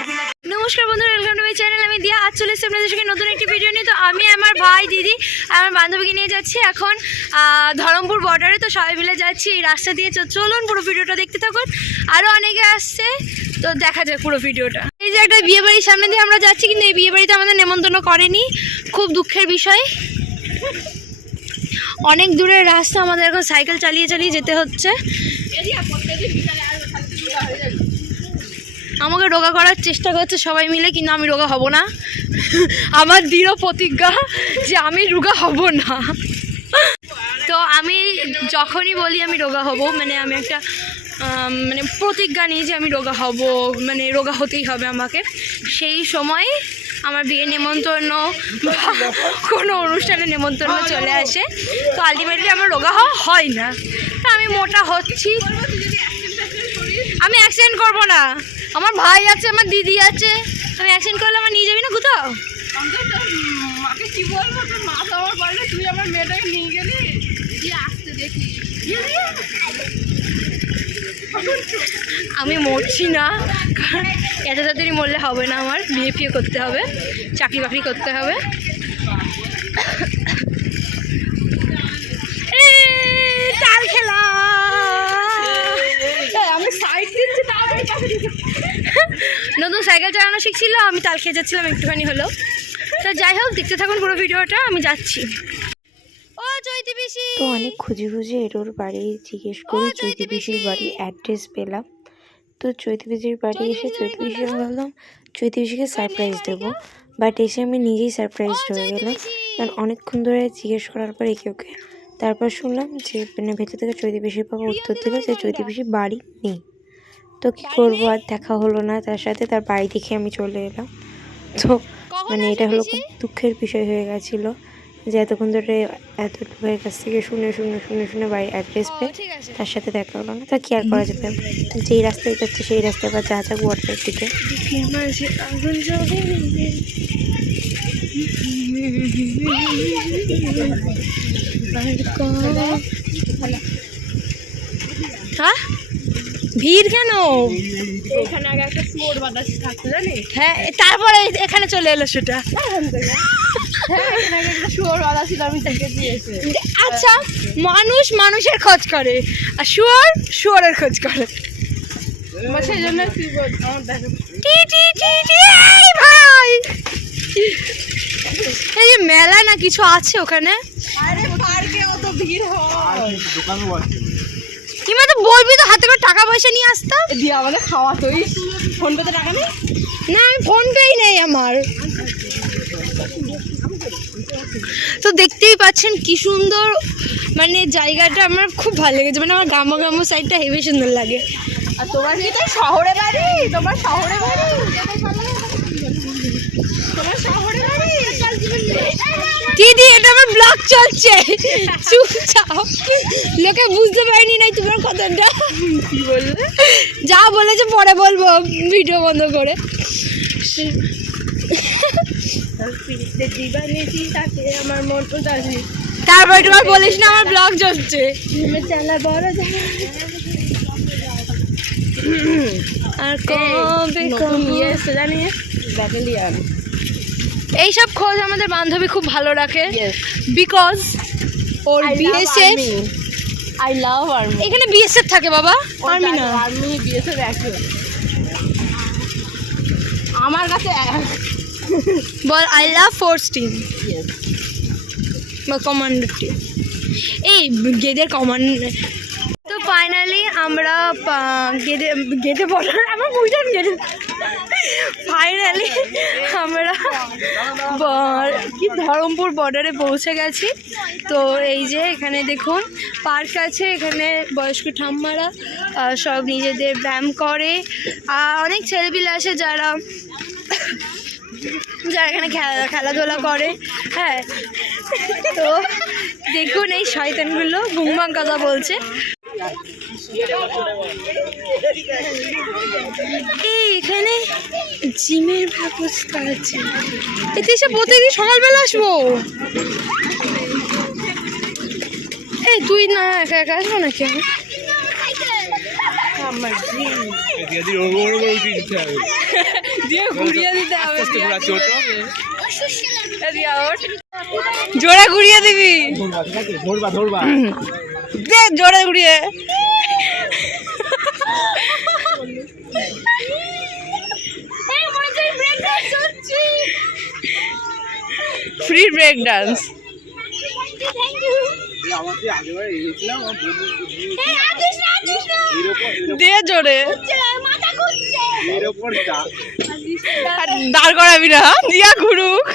নমস্কার বন্ধুরা welcome to my channel আমি দিয়া, আজ চলে এসেছি আপনাদের সঙ্গে নতুন একটি ভিডিও নিয়ে। তো আমি আমার ভাই দিদি, আমার বান্ধবীকে নিয়ে যাচ্ছি এখন ধরমপুর বর্ডারে তো সবাই মিলে যাচ্ছি এই রাস্তা দিয়ে। চলুন, পুরো ভিডিওটা দেখতে থাকুন। আরও অনেকে আসছে, তো দেখা যাক পুরো ভিডিওটা। এই যে একটা বিয়ে বাড়ির সামনে দিয়ে আমরা যাচ্ছি, কিন্তু এই বিয়ে বাড়িতে আমাদের নেমন্তন্ন করেনি। খুব দুঃখের বিষয়। অনেক দূরের রাস্তা, আমাদের এখন সাইকেল চালিয়ে চালিয়ে যেতে হচ্ছে। আমাকে রোগা করার চেষ্টা করছে সবাই মিলে, কিন্তু আমি রোগা হব না। আমার দৃঢ় প্রতিজ্ঞা যে আমি রোগা হব না। তো আমি যখনই বলি আমি রোগা হব মানে আমি একটা মানে প্রতিজ্ঞা নিই যে আমি রোগা হব মানে রোগা হতেই হবে আমাকে, সেই সময় আমার বিয়ে নেমন্তন্ন কোনো অনুষ্ঠানে নেমন্তন্ন চলে আসে। তো আলটিমেটলি আমার রোগা হওয়া হয় না। তো আমি মোটা হচ্ছি। আমি অ্যাক্সিডেন্ট করব না। আমার ভাই আছে আমার দিদি আছে। আমি অ্যাক্সিডেন্ট করলে আমার নিয়ে যাবি না কোথাও? মাকে কি বলব তোর মা তো আমার বললে তুই আমার মেয়েটাকে নিয়ে গেলি? দিয়ে আসতে দেখি। আমি মরছি না এত তাড়াতাড়ি মরলে হবে না আমার। বিয়ে ফিয়ে করতে হবে চাকরি বাকরি করতে হবে এ, তাল খেলা আমি সাইড দিচ্ছি তাড়াতাড়ি পাশে দিচ্ছি। নতুন সাইকেল চালানো শিখছিল আমি তাল খেয়ে যাচ্ছিলাম একটুখানি হলো। তো যাই হোক দেখতে থাকুন পুরো ভিডিওটা আমি যাচ্ছি। তো অনেক খুঁজে খুঁজে এরোর বাড়ি জিজ্ঞেস করে চৈতি পিসির পিসি। বাড়ির অ্যাড্রেস পেলাম। তো চৈতি পিসির বাড়ি এসে চৈতি পিসির ভাবলাম চৈতি পিসিকে সারপ্রাইজ দেবো। বাট এসে আমি নিজেই সারপ্রাইজ হয়ে গেলাম। কারণ অনেকক্ষণ ধরে জিজ্ঞেস করার পর একে ওকে তারপর শুনলাম যে মানে ভেতর থেকে চৈতি পিসির বাবা উত্তর দিল যে চৈতি পিসির বাড়ি নেই। তো কী করব আর দেখা হলো না তার সাথে তার বাড়ি দেখে আমি চলে এলাম। তো মানে এটা হলো খুব দুঃখের বিষয় হয়ে গেছিল যে এতক্ষণ ধরে এত লোকের কাছ থেকে শুনে শুনে শুনে শুনে বাড়ির অ্যাড্রেস পেয়ে তার সাথে দেখা হলো না। তা কি আর করা যাবে? যেই রাস্তায় যাচ্ছে সেই রাস্তায় বা যা যাক বর্ডারের দিকে হ্যাঁ? ভিড় কেন? এখানে আগে একটা শুয়োর বাতাস থাকতো জানিস? হ্যাঁ তারপরে এখানে চলে এলো সেটা। হ্যাঁ আচ্ছা মানুষ মানুষের খোঁজ করে আর শুয়োর শুয়োরের খোঁজ করে। সেই জন্য কি এই ভাই! এই যে মেলা না কিছু আছে ওখানে? আরে পার্কে অত ভিড় হয়। কিংবা তো বলবি তো হাতে করে টাকা পয়সা নিয়ে আসতাম দিয়ে আমাদের খাওয়া তুই ফোন পেতে টাকা নেই? না আমি ফোন পেই নেই আমার। তো দেখতেই পাচ্ছেন কি সুন্দর মানে জায়গাটা আমার খুব ভালো লেগেছে মানে আমার গামো গামো সাইডটা হেভি সুন্দর লাগে। আর তোমার কি শহরে বাড়ি? তোমার শহরে বাড়ি? তোমার শহরে বাড়ি? দিদি এটা আমার ব্লগ চলছে। চুপচাপ লোকে বুঝতে পারিনি নাই তোমার কথাটা। কি বললে যা বলেছে পরে বলব ভিডিও বন্ধ করে। মন তারপরে তোমার বলিস না আমার ব্লগ চলছে। চালা বড় আর কবে কবে? ইয়ে এসে জানিস ব্যাটালিয়ান এইসব খোঁজ আমাদের বান্ধবী খুব ভালো রাখে। বিকজ ওর বিএসএফ আই লাভ আর্মি এখানে বিএসএফ থাকে বাবা। আর্মি না। আর্মি বিএসএফ একজন। আমার কাছে বল আই লাভ ফোর্স টিম বা কমান্ডার টিম এই গেদের কমান্ড তো ফাইনালি আমরা গেদে গেদে বর্ডার আমার বুঝলাম গেদে ফাইনালি আমরা কি, ধরমপুর বর্ডারে পৌঁছে গেছি। তো এই যে এখানে দেখুন পার্ক আছে, এখানে বয়স্ক ঠাম্মারা সব নিজেদের ব্যায়াম করে। অনেক ছেলেপিলে আসে যারা যারা এখানে খেলা, খেলাধুলা করে। হ্যাঁ। তো দেখুন এই শয়তানগুলো বুমবাং কথা বলছে। এখানে জিমের ব্যবস্থা আছে। এতে এসে প্রতিদিন সকালবেলা আসব। এই তুই না একা একা আসব নাকি আমি দিয়ে ঘুরিয়ে আস্তে দিয়া ঘোরাচ্ছি ওটো। এ দিয়া ওঠ জোরে ঘুরিয়ে দিবি ধরবা ঠিক আছে ধরবা ধরবা দে জোরে ঘুরিয়ে ফ্রি ব্রেক ডান্স এই আমার যে আগেবার গেছিলাম আমার বন্ধু এর ওপর দে জোরে। আর দাঁড় করাবি না দিয়া ঘুরুক।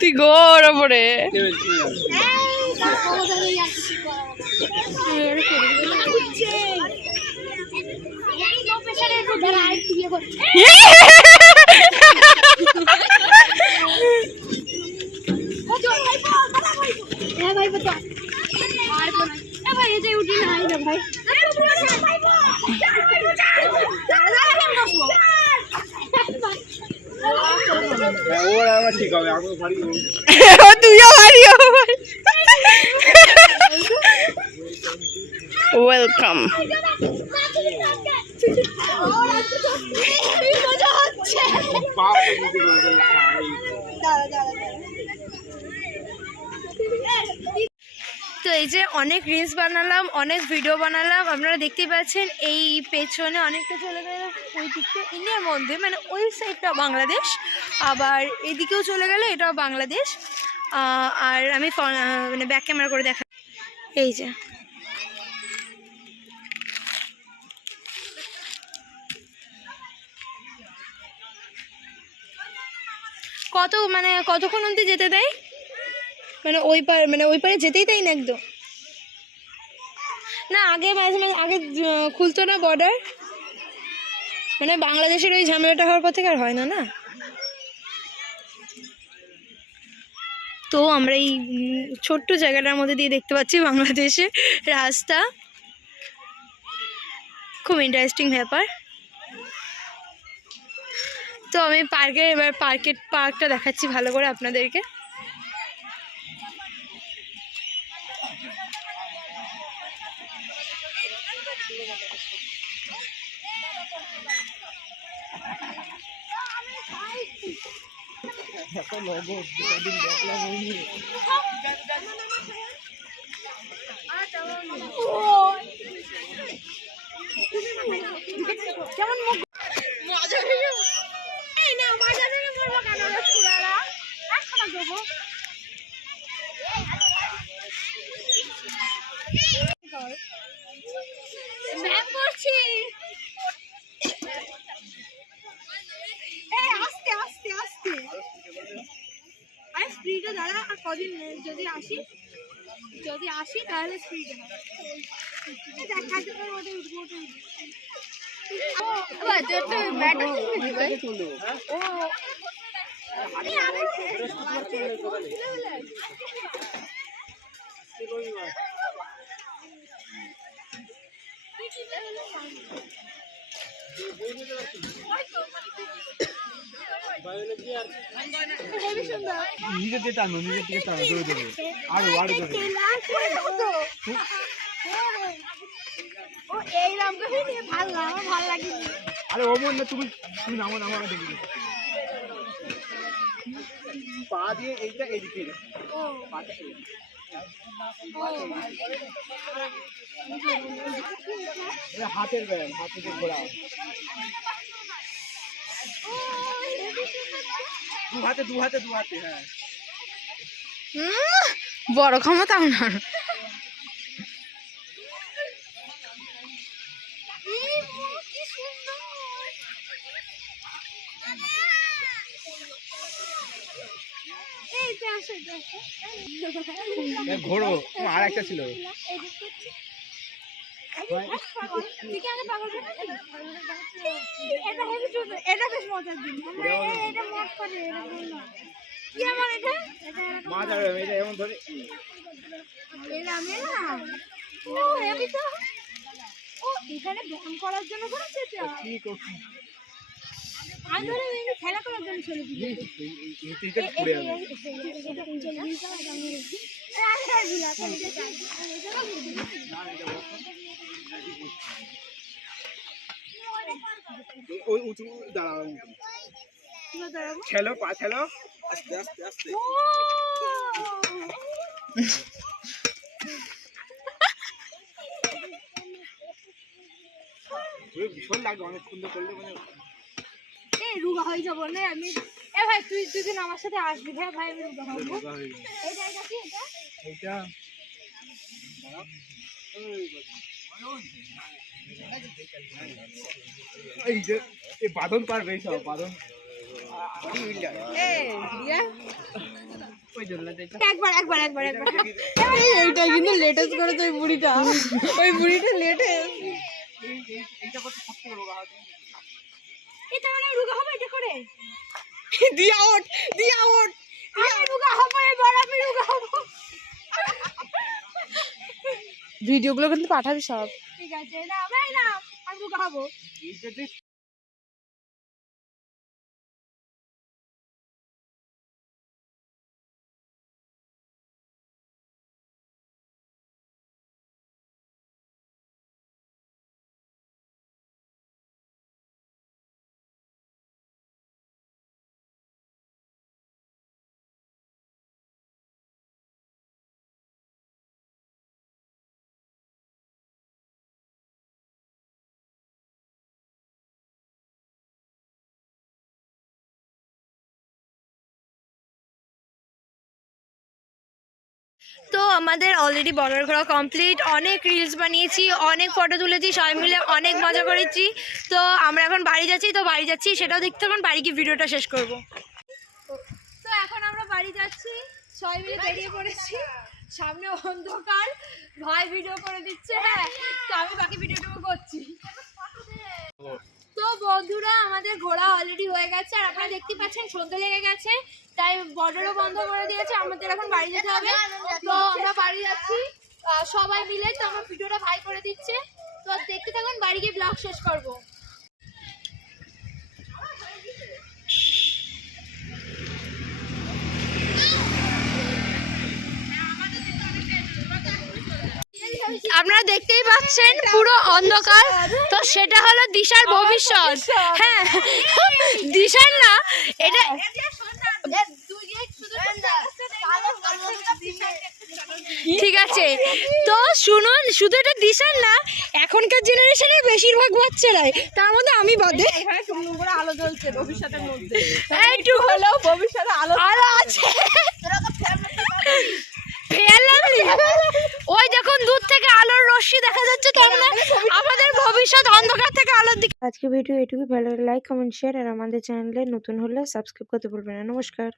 তুই গোর ওপরে। হ্যাঁ, ওর আমার ঠিক হবে আমি ভারী তুইও বাড়ি ওয়েলকাম পাপ নিতে করবে তো এই যে অনেক রিলস বানালাম অনেক ভিডিও বানালাম আপনারা দেখতে পাচ্ছেন এই পেছনে অনেকটা চলে গেল। ওই দিকটা ইন্ডিয়ার মধ্যে মানে ওই সাইডটা বাংলাদেশ আবার এদিকেও চলে গেলে এটাও বাংলাদেশ। আর আমি মানে ব্যাক ক্যামেরা করে দেখা এই যে। কত মানে কতক্ষণ অবধি যেতে দেয়? মানে ওই পার মানে ওই পারে যেতেই দেয় না একদম। না, আগে মাঝে মাঝে, আগে খুলতো না বর্ডার মানে বাংলাদেশের ওই ঝামেলাটা হওয়ার পর থেকে আর হয় না না? তো আমরা এই ছোট্ট জায়গাটার মধ্যে দিয়ে দেখতে পাচ্ছি বাংলাদেশের রাস্তা। খুব ইন্টারেস্টিং ব্যাপার। তো আমি পার্কের এবার পার্কের পার্কটা দেখাচ্ছি ভালো করে আপনাদেরকে। আস্তে আস্তে আস্তে আরে স্পিডে দাঁড়া আর কদিন যদি আসি যদি আসি তাহলে স্পিডে দেখাতে পারব ওটা উঠবো ওটা নিজের দিকে টানো নিজের দিকে টানো আরও আরও আরে ও মন না তুমি তুমি নামো নামো আমি দেখি। পা দিয়ে এইটা এদিকে হাতের ব্যায়াম, হাতে দিয়ে ঘোরা। দু হাতে দু হাতে দু হাতে হ্যাঁ। বড় ক্ষমতা ওনার। আমার এটা এটা এরকম মাছ আর এটা এমন ধরে ও এখানে ব্যায়াম করার জন্য করেছে এটা কি করছি আমি ধরে এমনি খেলা করার জন্য এইটা ওই উঁচু ছেলো পা খেলো আস্তে আস্তে আস্তে ও ওই ভীষণ লাগবে অনেক সুন্দর করলে মানে এ রুগা হয়ে যাব না আমি এ ভাই তুই তুই দিন আমার সাথে আসবি হ্যাঁ ভাই আমি রুগা হব। রোগা যাবে। এই জায়গা কি এটা? এইটা? এই যে এই বাঁধন পারবে এই সব বাঁধন। একবার একবার একবার একবার। এইটা কিন্তু লেটেস্ট করেছে ওই বুড়িটা। ওই বুড়িটা লেটেস্ট এইটা করতে সব থেকে রোগা হবে এটা মানে রুগা হবে এটা করে? দিয়া ওঠ দিয়া ওঠ আমি রুগা হব এবার আমি রুগা হব। ভিডিওগুলো কিন্তু পাঠাবি সব। ঠিক আছে না ভাই না আমি রুগা হব। তো আমাদের অলরেডি বর্ডার ঘোরা কমপ্লিট অনেক রিলস বানিয়েছি, অনেক ফটো তুলেছি, সবাই মিলে অনেক মজা করেছি। তো আমরা এখন বাড়ি যাচ্ছি, তো বাড়ি যাচ্ছি, সেটাও দেখতে থাকুন বাড়ি গিয়ে ভিডিওটা শেষ করব। তো এখন আমরা বাড়ি যাচ্ছি, সবাই মিলে বেরিয়ে পড়েছি। সামনে অন্ধকার, ভাই ভিডিও করে দিচ্ছে হ্যাঁ তো আমি বাকি ভিডিওটুকু করছি। বন্ধুরা, আমাদের ঘোরা অলরেডি হয়ে গেছে। আর আপনারা দেখতে পাচ্ছেন, সন্ধ্যে লেগে গেছে। তাই বর্ডারও বন্ধ করে দিয়েছে। আমাদের এখন বাড়ি যেতে হবে। তো আমরা বাড়ি যাচ্ছি। সবাই মিলে তো আমার ভিডিওটা ভাই করে দিচ্ছে। তো দেখতে থাকুন, বাড়ি গিয়ে ব্লগ শেষ করব। আপনারা দেখতেই পাচ্ছেন পুরো অন্ধকার। তো সেটা হলো দিশার ভবিষ্যৎ। হ্যাঁ দিশার না এটা ঠিক আছে তো শুনুন শুধু এটা দিশার না এখনকার জেনারেশনের বেশিরভাগ বাচ্চারাই তার মধ্যে আমি বাদে। আলো জ্বলছে ভবিষ্যতের মধ্যে। একটু হলেও ভবিষ্যতে আলো আলো আছে ফেয়ার লাভলি ওই দেখুন দূর থেকে আলোর রশ্মি দেখা যাচ্ছে তার মানে আমাদের ভবিষ্যৎ অন্ধকার থেকে আলোর দিকে। আজকে ভিডিও এটুকু ভালো লাইক কমেন্ট শেয়ার আর আমাদের চ্যানেলে নতুন হলে সাবস্ক্রাইব করতে ভুলবেন না। নমস্কার।